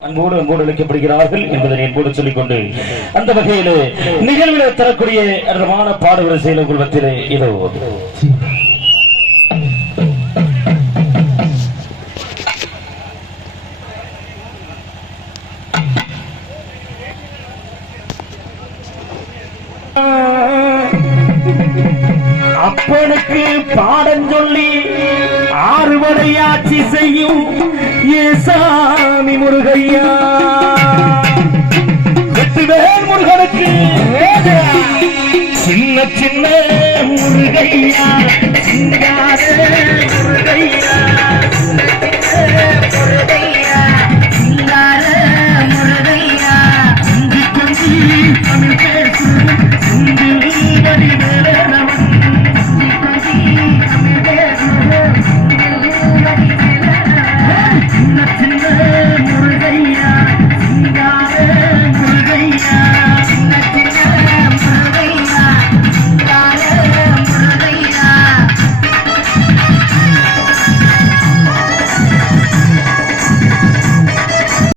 அன்போடு அழைக்கப்படுகிறார்கள் என்பதை என்போடு சொல்லிக்கொண்டு அந்த வகையிலே நிகழ்வில் தரக்கூடிய அற்புதமான பாடுகளை செய்த குழுவத்திலே இதோ அப்பனுக்கு பாடம் சொல்லி ஆறுவடையாட்சி செய்யும் ஏசாமி முருகையா வெற்றிவேல் முருகனுக்கு சின்ன சின்ன முருகையா சிங்கார முருகையா